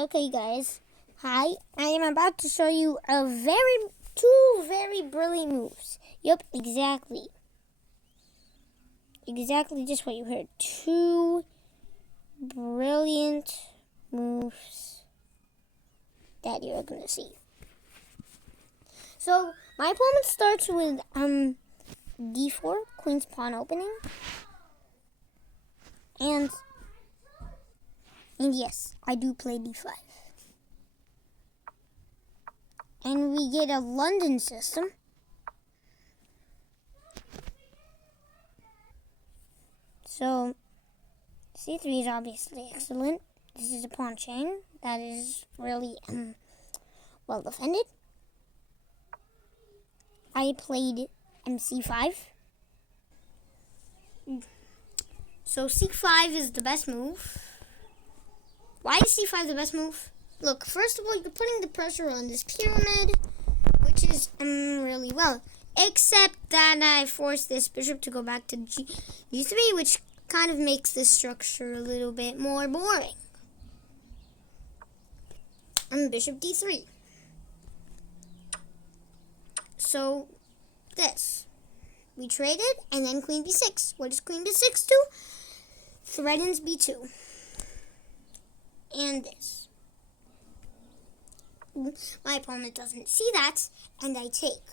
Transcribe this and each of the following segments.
Okay, guys. Hi, I am about to show you two very brilliant moves. Yup, exactly. Exactly just what you heard. Two brilliant moves that you're gonna see. So my opponent starts with d4, queen's pawn opening. And yes, I do play d5. And we get a London system. So c3 is obviously excellent. This is a pawn chain that is really well defended. I played c5. So c5 is the best move. Why is c5 the best move? Look, first of all, you're putting the pressure on this pyramid, which is really well. Except that I forced this bishop to go back to g3, which kind of makes this structure a little bit more boring. Bishop d3. So, this. We traded, and then queen b6. What does queen b6 do? Threatens b2. And this. My opponent doesn't see that, and I take.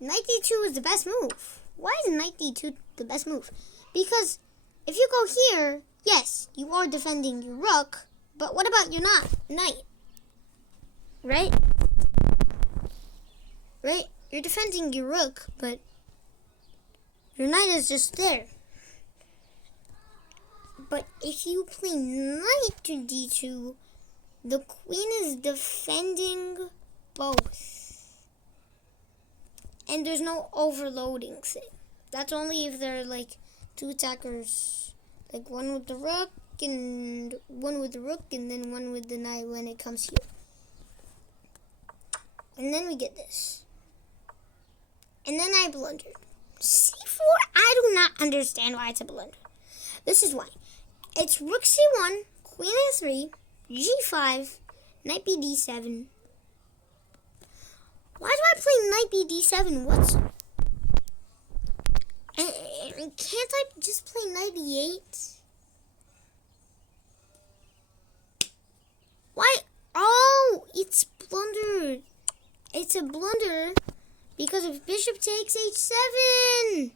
Knight d2 is the best move. Why is knight d2 the best move? Because if you go here, yes, you are defending your rook, but what about your knight? Right? Right? You're defending your rook, but your knight is just there. But if you play knight to d2, the queen is defending both. And there's no overloading thing. That's only if they're like two attackers. Like one with the rook and one with the rook and then one with the knight when it comes here. And then we get this. And then I blundered. c4, I do not understand why it's a blunder. This is why. It's rook c1, queen a3, g5, knight b d7. Why do I play knight b d7? Can't I just play knight e8? Why? Oh, it's blundered. It's a blunder because if bishop takes h7.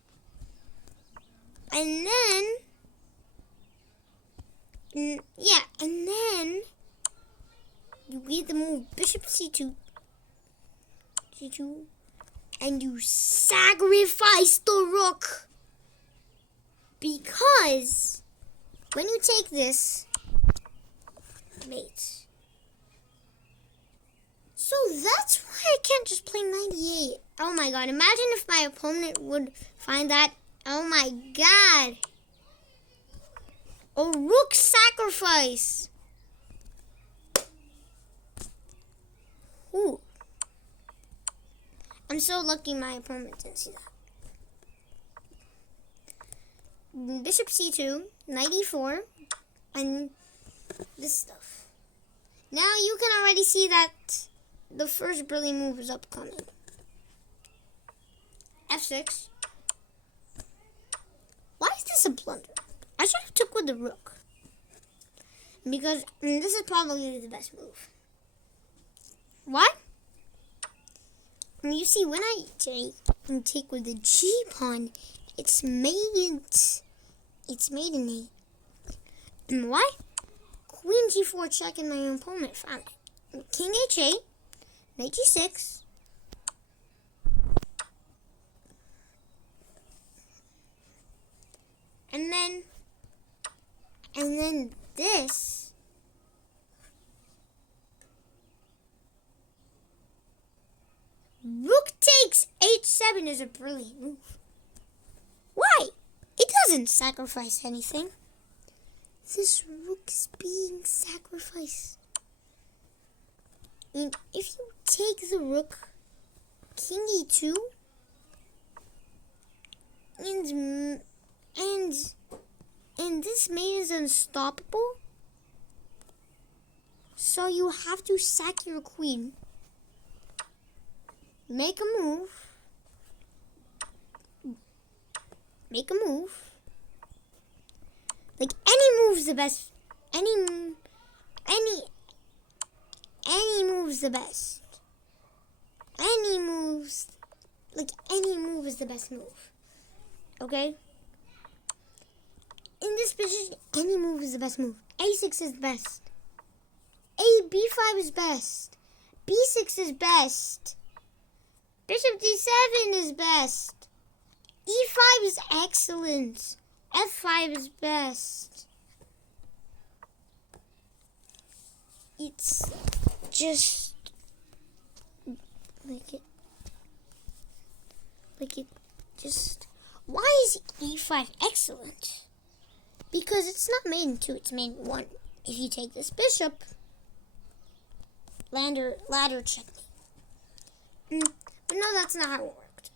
And then you get the move bishop c2, and you sacrifice the rook. Because when you take this, mate. So that's why I can't just play 98. Oh my god, imagine if my opponent would find that. Oh my god. A rook sacrifice. Ooh. I'm so lucky my opponent didn't see that. Bishop c2, knight e4, and this stuff. Now you can already see that the first brilliant move is upcoming. f6. Why is this a blunder? I should have took with the rook. Because this is probably the best move. Why? You see, when I take with the g-pawn, it's made an 8. And why? Queen g4 check and my opponent found it. King h8, knight g6. And then this. Rook takes h7 is a brilliant move. Why? It doesn't sacrifice anything. This rook's being sacrificed. And if you take the rook, king e2, and this mate is unstoppable, So you have to sack your queen. Make a move. Make a move. Like any move's the best. Any move's the best. Any moves, like any move is the best move. Okay? In this position, any move is the best move. A6 is best. B5 is best. B6 is best. Bishop D7 is best. E5 is excellent. F5 is best. It's just why is E5 excellent? Because it's not made in 2, it's made in 1. If you take this bishop, ladder checkmate. But no, that's not how it worked.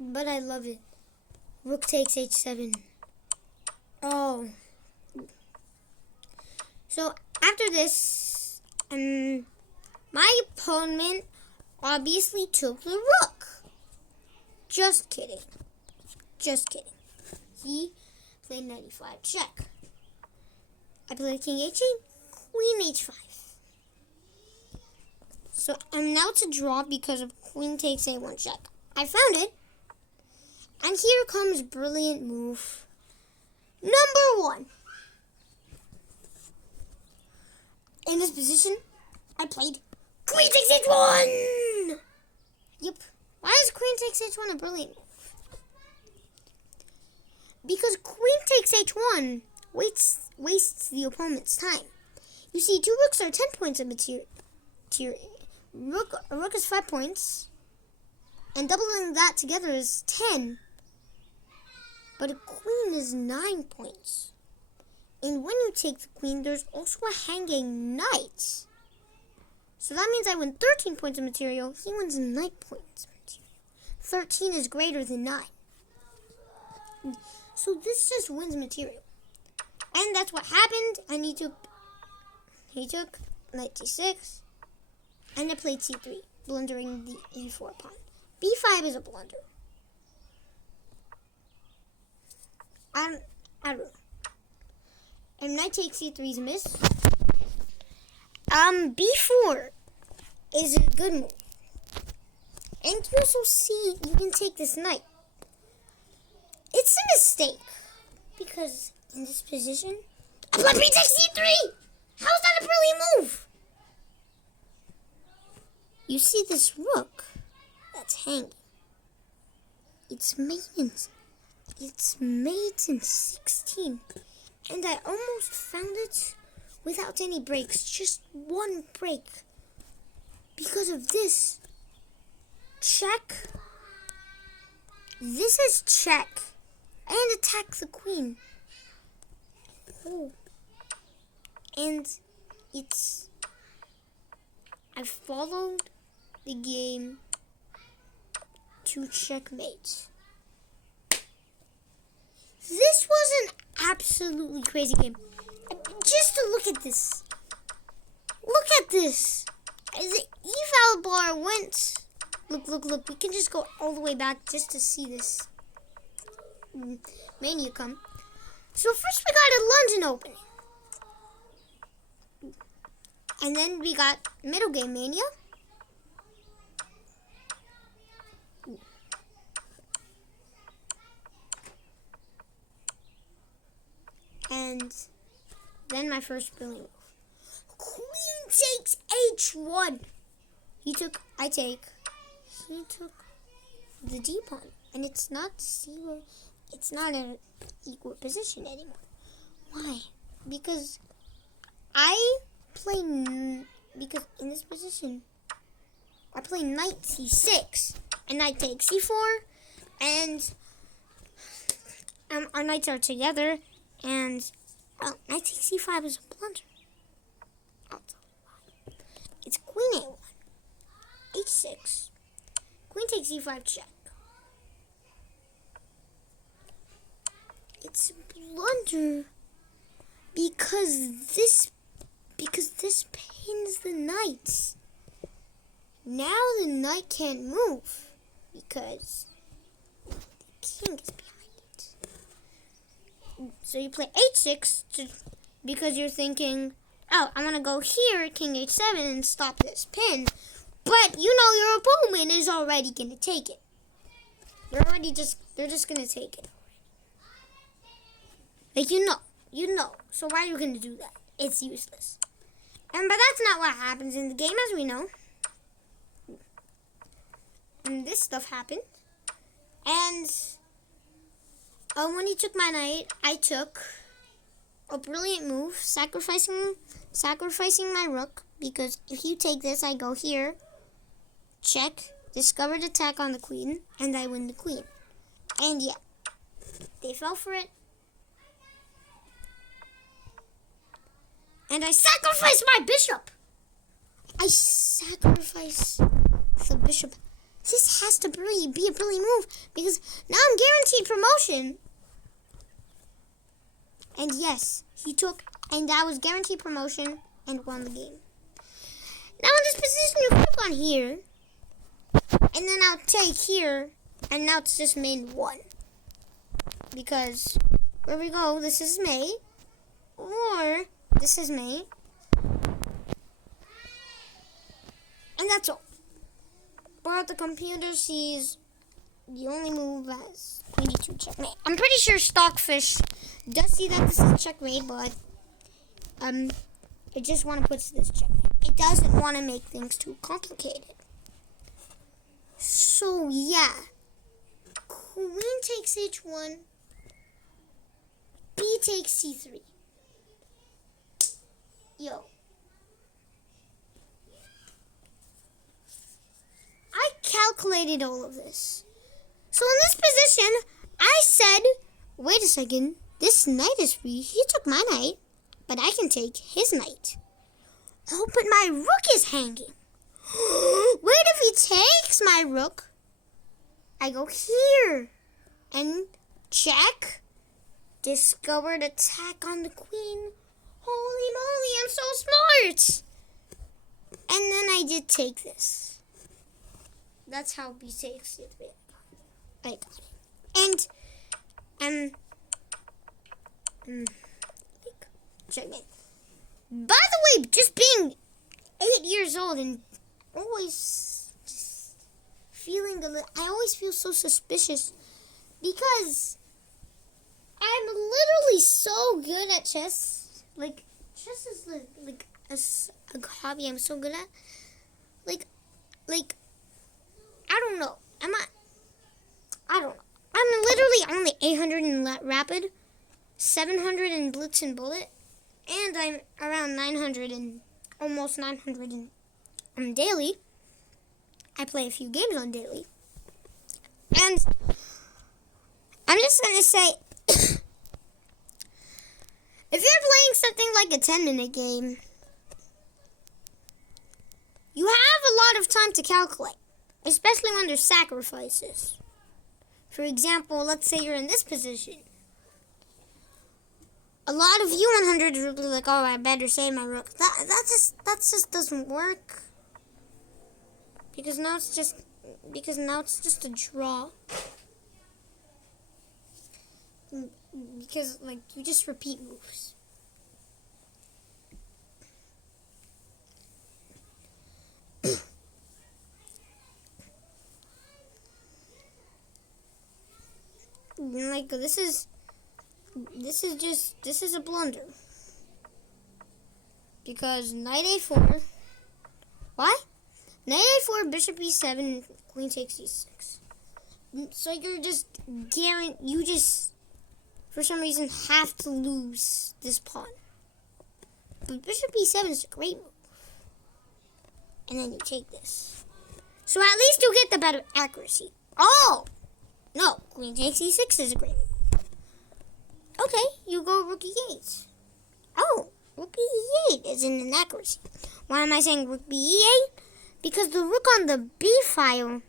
But I love it. Rook takes H7. Oh. So after this, my opponent obviously took the rook. Just kidding. Just kidding. He played knight e5 check. I played king h8, queen h5. So I'm now to draw because of queen takes a1 check. I found it. And here comes brilliant move number 1. In this position, I played queen takes h1. Yep. Why is queen takes h1 a brilliant move? Because queen takes h1 wastes the opponent's time. You see, 2 rooks are 10 points of material. A rook is 5 points, and doubling that together is 10. But a queen is 9 points. And when you take the queen, there's also a hanging knight. So that means I win 13 points of material. He wins 9 points of material. 13 is greater than 9. So this just wins material. And that's what happened. And he took knight d6. And I played c3, blundering the e4 pawn. b5 is a blunder. I don't know. And knight takes c3 is a miss. b4 is a good move. And you also see you can take this knight. It's a mistake. Because in this position, I played b takes c3! How is that a brilliant move? You see this rook that's hanging. It's maintenance. It's mate in 16. And I almost found it without any breaks. Just one break. Because of this. Check. This is check. And attack the queen. Oh. And it's... I followed the game to checkmate. This was an absolutely crazy game. Just to look at this. Look at this. The eval bar went. Look. We can just go all the way back just to see this mania come. So first we got a London opening. And then we got middle game mania. And then my first brilliant move. Queen takes h1. I take. He took the d pawn. And it's not zero. It's not an equal position anymore. Why? Because in this position, I play knight c6. And knight takes c4. And our knights are together. And knight takes c5 is a blunder. I'll tell you why. It's queen a1, h6. Queen takes e5 check. It's a blunder because because this pins the knight. Now the knight can't move because the king is behind it. So you play h6 because you're thinking, oh, I want to go here, king h7, and stop this pin. But you know your opponent is already going to take it. They're just going to take it. Like, you know. So why are you going to do that? It's useless. But that's not what happens in the game, as we know. And this stuff happened. And when he took my knight, I took a brilliant move, sacrificing my rook. Because if you take this, I go here, check, discovered attack on the queen, and I win the queen. And yeah, they fell for it. And I sacrificed my bishop. I sacrificed the bishop. This has to be a brilliant move because now I'm guaranteed promotion. And yes, he took, and I was guaranteed promotion and won the game. Now in this position, you click on here, and then I'll take here, and now it's just main 1. Because, where we go, this is May, or this is May, and that's all. Or the computer sees the only move as queen d2 checkmate. I'm pretty sure Stockfish does see that this is checkmate, but it just want to put this checkmate. It doesn't want to make things too complicated. So yeah, queen takes h1, b takes c3. Yo. I calculated all of this. So in this position, I said, wait a second, this knight is free. He took my knight, but I can take his knight. Oh, but my rook is hanging. Wait, if he takes my rook, I go here and check, discovered attack on the queen. Holy moly, I'm so smart. And then I did take this. That's how B takes it. I got it. And checkmate. By the way, just being 8 years old and always just feeling I always feel so suspicious because I'm literally so good at chess. Like chess is like a hobby I'm so good at. Like I don't know. I don't know. I'm literally only 800 in rapid, 700 in blitz and bullet, and I'm around 900 and almost 900 in daily. I play a few games on daily. And I'm just going to say, if you're playing something like a 10-minute game, you have a lot of time to calculate, especially when there's sacrifices. For example, let's say you're in this position. A lot of you 100 will be like, oh, I better save my rook. That just doesn't work. Because now it's just a draw. Because like you just repeat moves. Like this is a blunder. Because knight a4. Why? Knight a4, bishop e7, queen takes e6. So you're just you just for some reason have to lose this pawn. But bishop e7 is a great move. And then you take this. So at least you get the better accuracy. Oh! No, queen takes e6 is a great move. Okay, you go rook e8. Oh, rook e8 is an inaccuracy. Why am I saying rook e8? Because the rook on the b file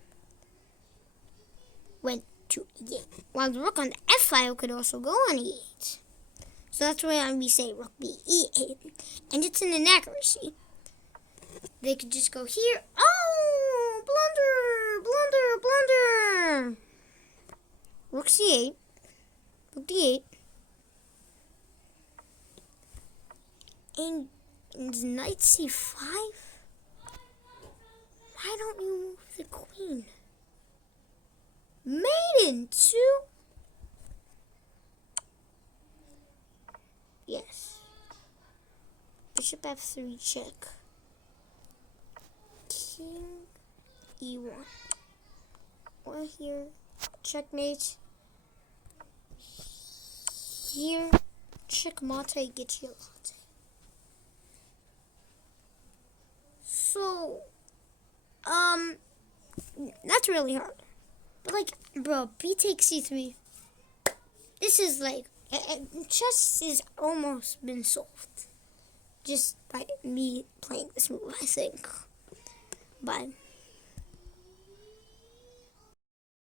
went to e8, while the rook on the f file could also go on e8. So that's why we say rook b8. And it's an inaccuracy. They could just go here. Oh! Blunder! Rook c8. Rook d8. And knight c5? Why don't you move the queen? Maiden 2? Yes. Bishop f3 check. King e1. Or here, checkmate. Here, checkmate, get your latte. So, that's really hard. But like, bro, b takes c3. This is like, chess is almost been solved. Just by me playing this move, I think. Bye.